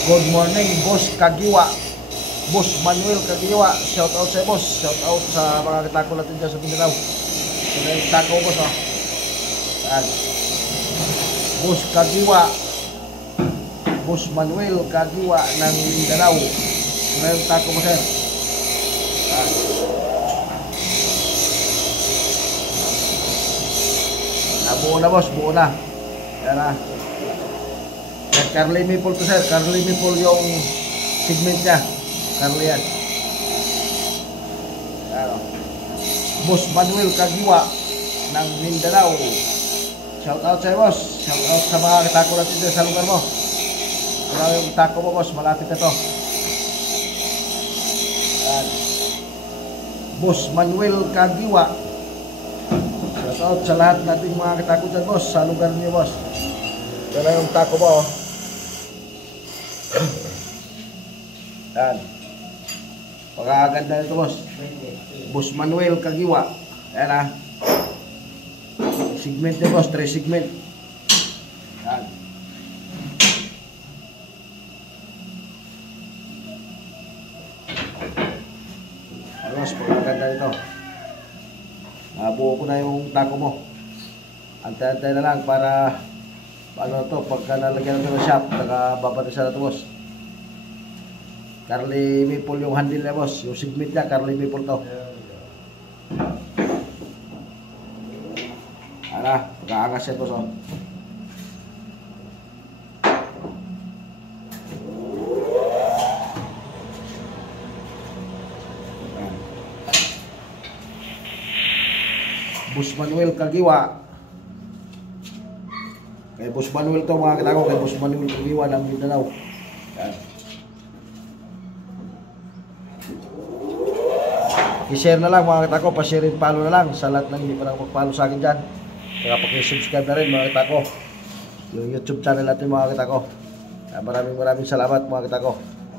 Good morning, Boss Kagiwa. Boss Manuel Kagiwa. Shout out sa boss. Shout out sa mga katako natin dyan sa Mindanao. So na yung tako, boss, oh. Yan. Boss Kagiwa. Boss Manuel Kagiwa ng Mindanao. So na yung tako, boss, sir. Yan. Buo na, boss, buo na. Yan na. Carly Maple to, sir. Carly Maple yung segment niya. Carly yan. Yan. Boss Manuel Kagiwa ng Mindanao. Shout out sa'yo, boss. Shout out sa mga katako natin dyan sa lugar mo. Wala yung tako mo, boss. Malapit na to. Yan. Boss Manuel Kagiwa. Shout out sa lahat nating mga katako dyan, boss. Sa lugar niyo, boss. Yan na yung tako mo, oh. Yan. Pagkaganda nito, boss. Boss Manuel Kagiwa. Yan, ha. Segment niya, boss. 3 segment. Yan. Yan, boss. Pagkaganda nito. Nabuo ko na yung tako mo. Antay-antay na lang para paano to, pagka nalagyan natin ng shop, nakababatisan na ito, boss. Carly Maple yung handle niya, boss. Yung segment niya, Carly Maple to. Ano, pagkaangas siya, boss, oh. Boss Manuel Kagiwa. Kay Boss Manuel to, mga katako, kay Boss Manuel Kagiwa ng Mindanao. Yan. I-share na lang, mga katako, pa-share and follow na lang sa lahat ng hindi pa nakapag-follow sa akin dyan. Kaya pag-subscribe na rin, mga katako, yung YouTube channel natin, mga katako. Maraming salamat, mga katako.